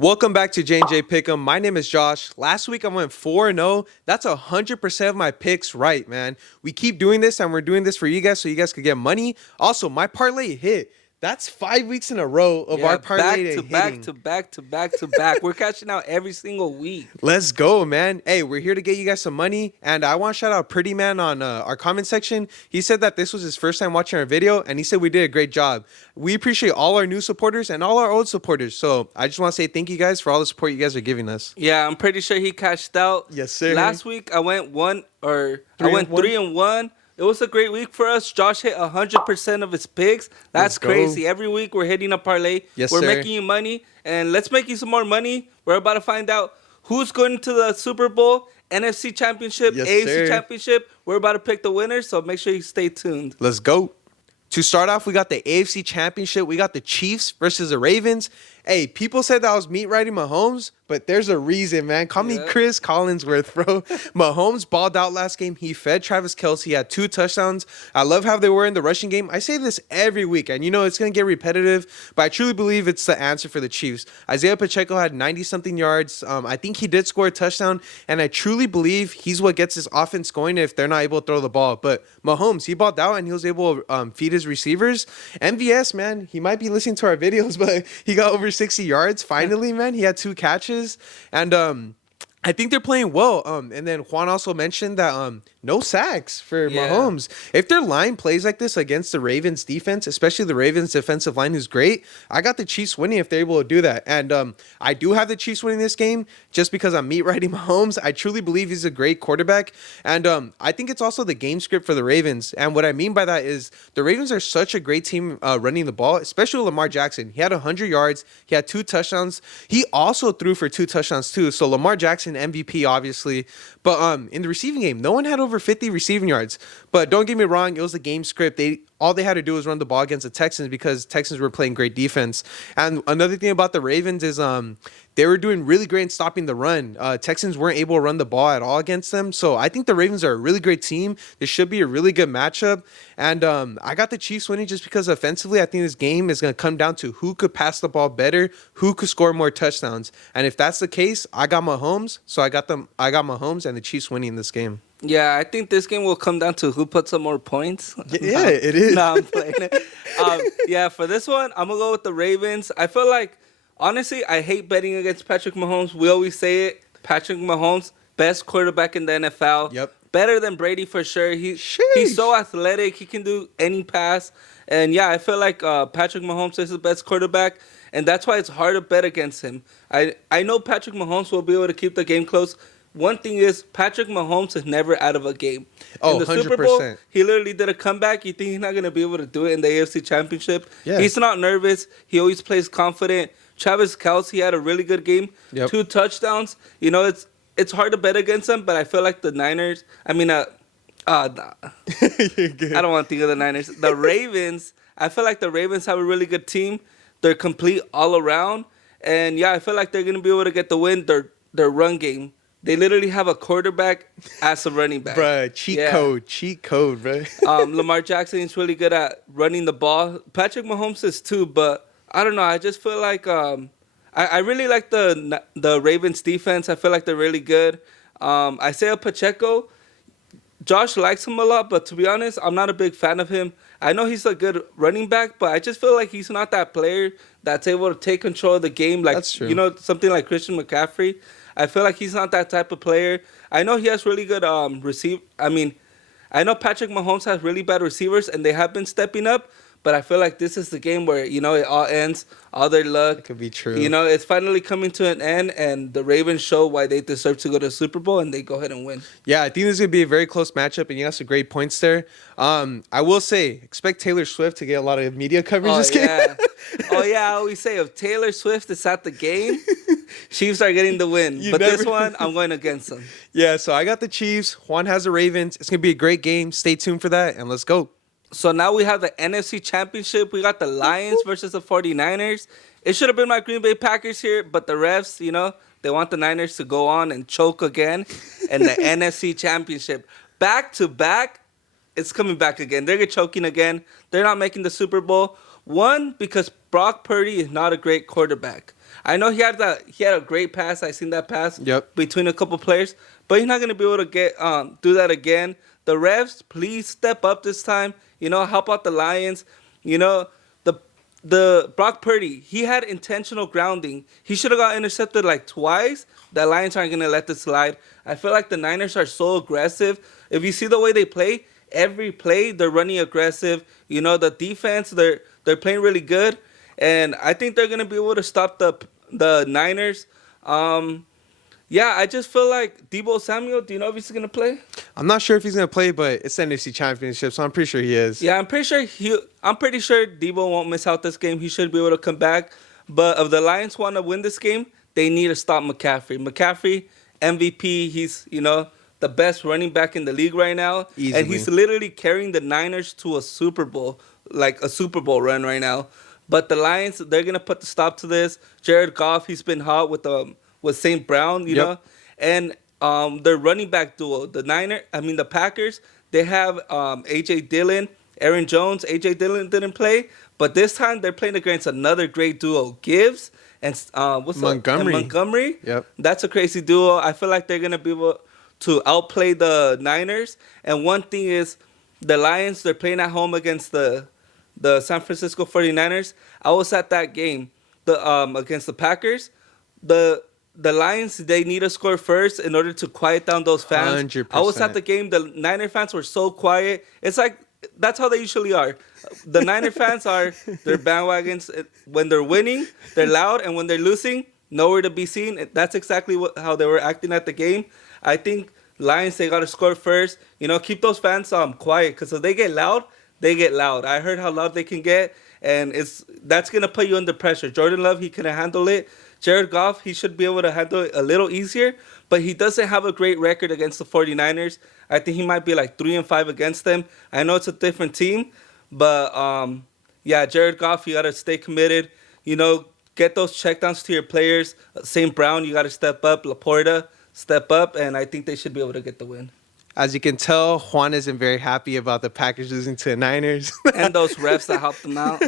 Welcome back to J&J Pick'em. My name is Josh. Last week I went 4-0. That's 100% of my picks right, man. We keep doing this and we're doing this for you guys so you guys could get money. Also, my parlay hit. That's 5 weeks in a row of our parlay hitting. back to back. We're catching out every single week. Let's go, man. Hey, we're here to get you guys some money. And I want to shout out Pretty Man on our comment section. He said that this was his first time watching our video, and he said we did a great job. We appreciate all our new supporters and all our old supporters. So I just want to say thank you guys for all the support you guys are giving us. Yeah, I'm pretty sure he cashed out. Yes, sir. Last week I went 3-1. It was a great week for us. Josh hit 100% of his picks. That's crazy. Every week we're hitting a parlay. Yes, we're sir. making you money, and let's make you some more money. We're about to find out who's going to the Super Bowl, NFC Championship, Yes, AFC sir. Championship. We're about to pick the winners, so make sure you stay tuned. Let's go. To start off, we got the AFC Championship. We got the Chiefs versus the Ravens. Hey, people said that I was meat riding Mahomes, but there's a reason, man. Call me Chris Collinsworth, bro. Mahomes balled out last game. He fed Travis Kelce. He had 2 touchdowns. I love how they were in the rushing game. I say this every week, and you know it's going to get repetitive, but I truly believe it's the answer for the Chiefs. Isaiah Pacheco had 90-something yards. I think he did score a touchdown, and I truly believe he's what gets this offense going if they're not able to throw the ball. But Mahomes, he balled out, and he was able to feed his receivers. MVS, man, he might be listening to our videos, but he got over 60 yards finally, man. He had 2 catches, and I think they're playing well. And then Juan also mentioned that no sacks for Mahomes. If their line plays like this against the Ravens defense, especially the Ravens defensive line, who's great, I got the Chiefs winning if they're able to do that. And I do have the Chiefs winning this game just because I'm meat riding Mahomes. I truly believe he's a great quarterback. And I think it's also the game script for the Ravens. And what I mean by that is the Ravens are such a great team running the ball, especially Lamar Jackson. He had 100 yards. He had 2 touchdowns. He also threw for 2 touchdowns too. So Lamar Jackson, MVP, obviously. But in the receiving game, no one had over 50 receiving yards. But don't get me wrong, it was a game script. All they had to do was run the ball against the Texans because Texans were playing great defense. And another thing about the Ravens is they were doing really great in stopping the run. Texans weren't able to run the ball at all against them. So I think the Ravens are a really great team. This should be a really good matchup. And I got the Chiefs winning just because offensively, I think this game is going to come down to who could pass the ball better, who could score more touchdowns. And if that's the case, I got Mahomes. So I got Mahomes and the Chiefs winning this game. Yeah, I think this game will come down to who puts up more points. Yeah, it is. No, I'm playing it. Yeah, for this one, I'm going to go with the Ravens. I feel like, honestly, I hate betting against Patrick Mahomes. We always say it. Patrick Mahomes, best quarterback in the NFL. Yep. Better than Brady for sure. He's so athletic. He can do any pass. And, yeah, I feel like Patrick Mahomes is the best quarterback, and that's why it's hard to bet against him. I know Patrick Mahomes will be able to keep the game close. One thing is, Patrick Mahomes is never out of a game. Oh, in the 100%. Super Bowl, he literally did a comeback. You think he's not going to be able to do it in the AFC Championship? Yeah. He's not nervous. He always plays confident. Travis Kelce had a really good game. Yep. 2 touchdowns. You know, it's hard to bet against him, but I feel like the Niners, nah. I don't want to think of the Niners. The Ravens, I feel like the Ravens have a really good team. They're complete all around. And, yeah, I feel like they're going to be able to get the win. Their run game. They literally have a quarterback as a running back. Bruh, cheat code, bro. Lamar Jackson is really good at running the ball. Patrick Mahomes is too, but I don't know. I just feel like I really like the Ravens defense. I feel like they're really good. Isaiah Pacheco, Josh likes him a lot, but to be honest, I'm not a big fan of him. I know he's a good running back, but I just feel like he's not that player that's able to take control of the game. Like, that's true. You know, something like Christian McCaffrey. I feel like he's not that type of player. I know he has really good I know Patrick Mahomes has really bad receivers, and they have been stepping up. But I feel like this is the game where, you know, it all ends, all their luck. It could be true. You know, it's finally coming to an end, and the Ravens show why they deserve to go to the Super Bowl, and they go ahead and win. Yeah, I think this is going to be a very close matchup, and you got some great points there. I will say, expect Taylor Swift to get a lot of media coverage this game. I always say, if Taylor Swift is at the game, Chiefs are getting the win. This one, I'm going against them. Yeah, so I got the Chiefs. Juan has the Ravens. It's going to be a great game. Stay tuned for that, and let's go. So now we have the NFC Championship. We got the Lions versus the 49ers. It should have been my Green Bay Packers here, but the refs, you know, they want the Niners to go on and choke again. And the NFC Championship. Back to back, it's coming back again. They're choking again. They're not making the Super Bowl. One, because Brock Purdy is not a great quarterback. I know he had a great pass. I seen that pass Yep. between a couple players, but he's not gonna be able to get do that again. The refs, please step up this time. You know, help out the Lions. You know, the Brock Purdy, he had intentional grounding. He should have got intercepted like twice. The Lions aren't gonna let this slide. I feel like the Niners are so aggressive. If you see the way they play, every play they're running aggressive. You know, the defense they're playing really good, and I think they're gonna be able to stop the Niners. Yeah, I just feel like Deebo Samuel. Do you know if he's gonna play? I'm not sure if he's gonna play, but it's the NFC Championship, so I'm pretty sure he is. Yeah, I'm pretty sure Deebo won't miss out this game. He should be able to come back. But if the Lions want to win this game, they need to stop McCaffrey. McCaffrey, MVP. He's the best running back in the league right now, Easily. and he's literally carrying the Niners to a Super Bowl, like a Super Bowl run right now. But the Lions, they're gonna put the stop to this. Jared Goff, he's been hot with St. Brown, you know, and their running back duo, the Packers, they have AJ Dillon, Aaron Jones. AJ Dillon didn't play, but this time they're playing against another great duo, Gibbs and Montgomery. Yep, that's a crazy duo. I feel like they're gonna be able to outplay the Niners. And one thing is, the Lions, they're playing at home against the San Francisco 49ers. I was at that game, against the Packers. The Lions, they need to score first in order to quiet down those fans. 100%. I was at the game. The Niner fans were so quiet. It's like, that's how they usually are. The Niner fans they're bandwagons. When they're winning, they're loud. And when they're losing, nowhere to be seen. That's exactly how they were acting at the game. I think Lions, they got to score first. You know, keep those fans quiet. Because if they get loud, they get loud. I heard how loud they can get. And that's going to put you under pressure. Jordan Love, he couldn't handle it. Jared Goff, he should be able to handle it a little easier, but he doesn't have a great record against the 49ers. I think he might be like 3-5 against them. I know it's a different team, but yeah, Jared Goff, you got to stay committed. You know, get those checkdowns to your players. St. Brown, you got to step up. Laporta, step up, and I think they should be able to get the win. As you can tell, Juan isn't very happy about the Packers losing to the Niners. And those refs that helped them out.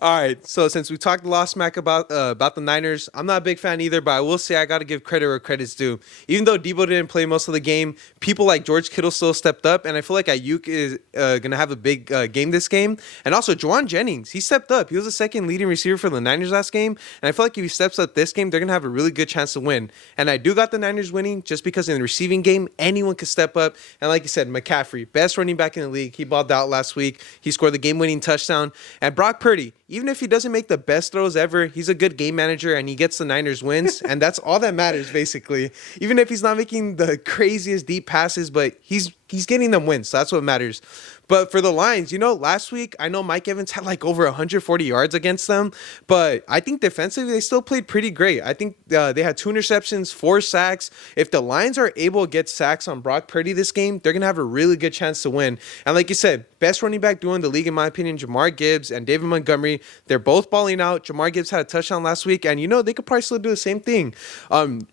All right, so since we talked a lot of smack about the Niners, I'm not a big fan either, but I will say I got to give credit where credit's due. Even though Deebo didn't play most of the game, people like George Kittle still stepped up, and I feel like Ayuk is going to have a big game this game. And also, Juwan Jennings, he stepped up. He was the second leading receiver for the Niners last game, and I feel like if he steps up this game, they're going to have a really good chance to win. And I do got the Niners winning just because in the receiving game, anyone could step up. And like you said, McCaffrey, best running back in the league. He balled out last week. He scored the game-winning touchdown. And Brock Purdy, even if he doesn't make the best throws ever, he's a good game manager and he gets the Niners wins. And that's all that matters, basically. Even if he's not making the craziest deep passes, but he's getting them wins. So that's what matters. But for the Lions, last week, I know Mike Evans had like over 140 yards against them, but I think defensively, they still played pretty great. I think they had 2 interceptions, 4 sacks. If the Lions are able to get sacks on Brock Purdy this game, they're going to have a really good chance to win. And like you said, best running back duo in the league, in my opinion, Jamar Gibbs and David Montgomery. They're both balling out. Jamar Gibbs had a touchdown last week, and they could probably still do the same thing.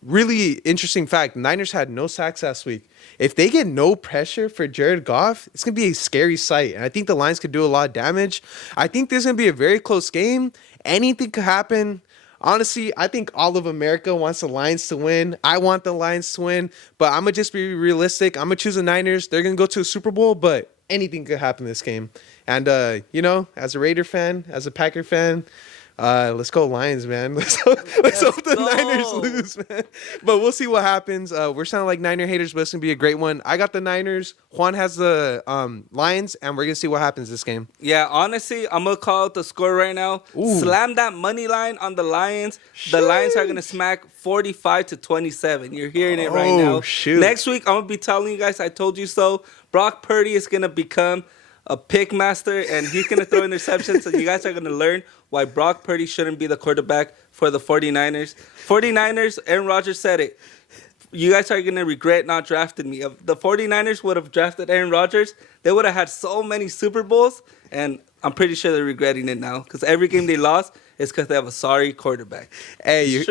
Really interesting fact, Niners had no sacks last week. If they get no pressure for Jared Goff, it's going to be a scary sight. And I think the Lions could do a lot of damage. I think this is going to be a very close game. Anything could happen. Honestly, I think all of America wants the Lions to win. I want the Lions to win. But I'm going to just be realistic. I'm going to choose the Niners. They're going to go to a Super Bowl, but anything could happen this game. And, as a Raider fan, as a Packer fan, let's go Lions, man. Let's hope the Niners lose, man. But we'll see what happens. We're sounding like Niner haters, but it's going to be a great one. I got the Niners. Juan has the Lions, and we're going to see what happens this game. Yeah, honestly, I'm going to call out the score right now. Ooh. Slam that money line on the Lions. The Lions are going to smack 45-27. You're hearing it right now. Shoot. Next week, I'm going to be telling you guys, I told you so. Brock Purdy is going to become a pick master, and he's going to throw interceptions, and you guys are going to learn why Brock Purdy shouldn't be the quarterback for the 49ers. 49ers, Aaron Rodgers said it. You guys are going to regret not drafting me. If the 49ers would have drafted Aaron Rodgers, they would have had so many Super Bowls, and I'm pretty sure they're regretting it now because every game they lost is because they have a sorry quarterback. Hey, you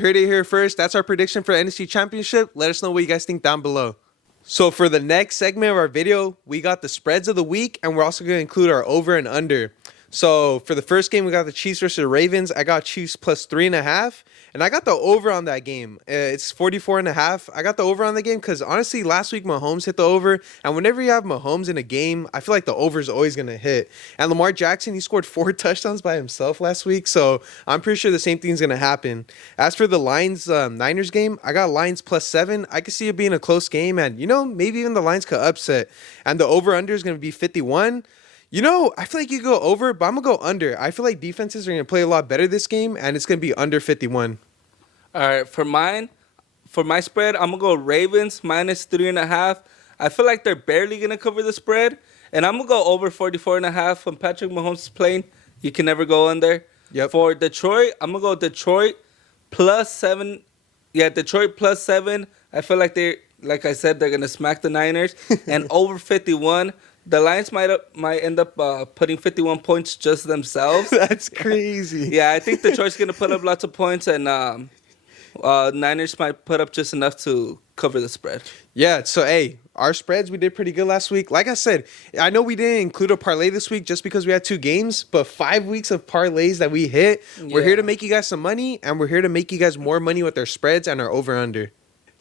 heard it here first. That's our prediction for NFC Championship. Let us know what you guys think down below. So for the next segment of our video, we got the spreads of the week, and we're also going to include our over and under. So for the first game, we got the Chiefs versus the Ravens. I got Chiefs plus 3.5, and I got the over on that game. It's 44.5. I got the over on the game because honestly, last week Mahomes hit the over, and whenever you have Mahomes in a game, I feel like the over is always gonna hit. And Lamar Jackson, he scored 4 touchdowns by himself last week, so I'm pretty sure the same thing's gonna happen. As for the Lions Niners game, I got Lions plus 7. I could see it being a close game, and maybe even the Lions could upset. And the over under is gonna be 51. I feel like you go over, but I'm going to go under. I feel like defenses are going to play a lot better this game, and it's going to be under 51. All right, for my spread, I'm going to go Ravens minus 3.5. I feel like they're barely going to cover the spread, and I'm going to go over 44.5. When Patrick Mahomes is playing, you can never go under. Yep. For Detroit, I'm going to go Detroit plus 7. Yeah, Detroit plus 7. I feel like like I said, they're going to smack the Niners. And over 51. The Lions might end up putting 51 points just themselves. That's crazy. Yeah, I think Detroit's going to put up lots of points, and Niners might put up just enough to cover the spread. Yeah, so, hey, our spreads, we did pretty good last week. Like I said, I know we didn't include a parlay this week just because we had 2 games, but 5 weeks of parlays that we hit. We're here to make you guys some money, and we're here to make you guys more money with our spreads and our over-under.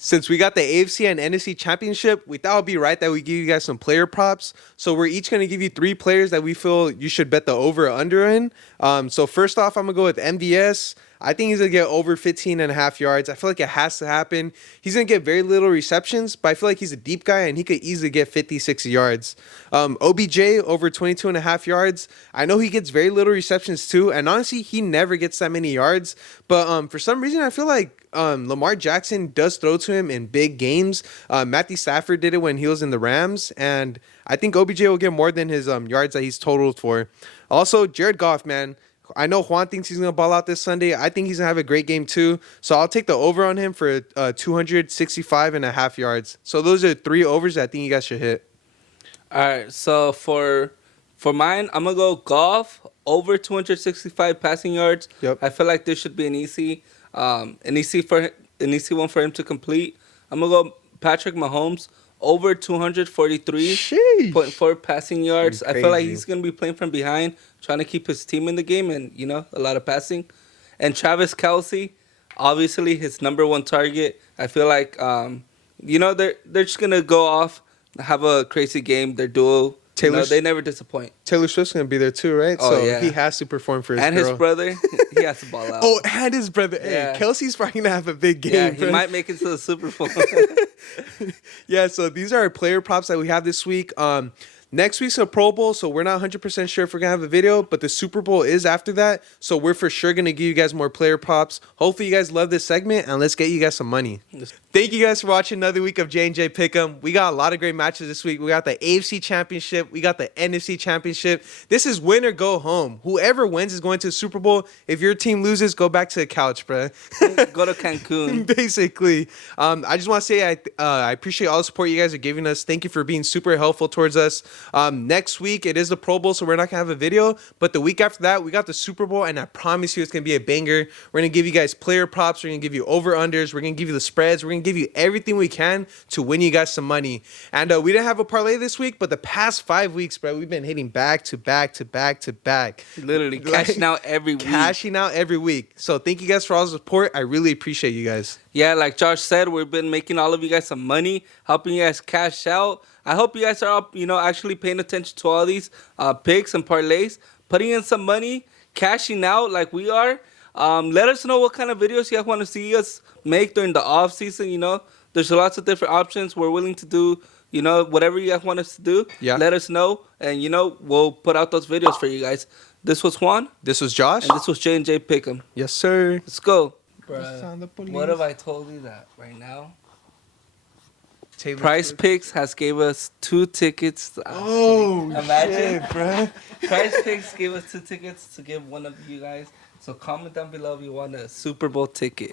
Since we got the AFC and NFC Championship, we thought it would be right that we give you guys some player props. So we're each going to give you 3 players that we feel you should bet the over or under in. So first off, I'm going to go with MVS. I think he's going to get over 15.5 yards. I feel like it has to happen. He's going to get very little receptions, but I feel like he's a deep guy, and he could easily get 50, 60 yards. OBJ, over 22.5 yards. I know he gets very little receptions too, and honestly, he never gets that many yards. But for some reason, I feel like Lamar Jackson does throw to him in big games. Matthew Stafford did it when he was in the Rams, and I think OBJ will get more than his yards that he's totaled for. Also, Jared Goff, man. I know Juan thinks he's going to ball out this Sunday. I think he's going to have a great game too. So I'll take the over on him for 265.5 yards. So those are 3 overs that I think you guys should hit. All right, so for mine, I'm going to go Goff over 265 passing yards. Yep. I feel like this should be an easy one for him to complete. I'm going to go Patrick Mahomes over 243.4 passing yards. I feel like he's going to be playing from behind, trying to keep his team in the game and, a lot of passing. And Travis Kelce, obviously his number 1 target. I feel like, they're just going to go off, have a crazy game. Their duo, they never disappoint. Taylor Swift's going to be there too, right? Oh, so yeah. he has to perform for his and girl. His brother, he has to ball out. Oh, and his brother. Yeah. Hey, Kelsey's probably going to have a big game. Yeah, he bro. might make it to the Super Bowl. Yeah, so these are our player props that we have this week. Next week's a Pro Bowl, so we're not 100% sure if we're going to have a video, but the Super Bowl is after that, so we're for sure going to give you guys more player props. Hopefully you guys love this segment, and let's get you guys some money. Thank you guys for watching another week of J&J Pick'em. We got a lot of great matches this week. We got the AFC Championship. We got the NFC Championship. This is win or go home. Whoever wins is going to the Super Bowl. If your team loses, go back to the couch, bro. Go to Cancun. Basically. I just want to say I appreciate all the support you guys are giving us. Thank you for being super helpful towards us. Next week, it is the Pro Bowl, so we're not going to have a video. But the week after that, we got the Super Bowl, and I promise you it's going to be a banger. We're going to give you guys player props. We're going to give you over-unders. We're going to give you the spreads. We're going to give you everything we can to win you guys some money. And we didn't have a parlay this week, but the past 5 weeks, bro, we've been hitting back to back to back to back. Literally cashing out every week. Cashing out every week. So thank you guys for all the support. I really appreciate you guys. Yeah, like Josh said, we've been making all of you guys some money, helping you guys cash out. I hope you guys are up, actually paying attention to all these picks and parlays, putting in some money, cashing out like we are. Let us know what kind of videos you guys want to see us make during the off season. There's lots of different options. We're willing to do, whatever you guys want us to do. Yeah. Let us know, and we'll put out those videos for you guys. This was Juan. This was Josh. And this was J&J Pick'em. Yes, sir. Let's go. Bruh, What have I told you that right now? Taylor Price Swift. Picks has gave us 2 tickets. Oh, Imagine. shit, bro. Price Picks gave us 2 tickets to give one of you guys. So comment down below if you want a Super Bowl ticket.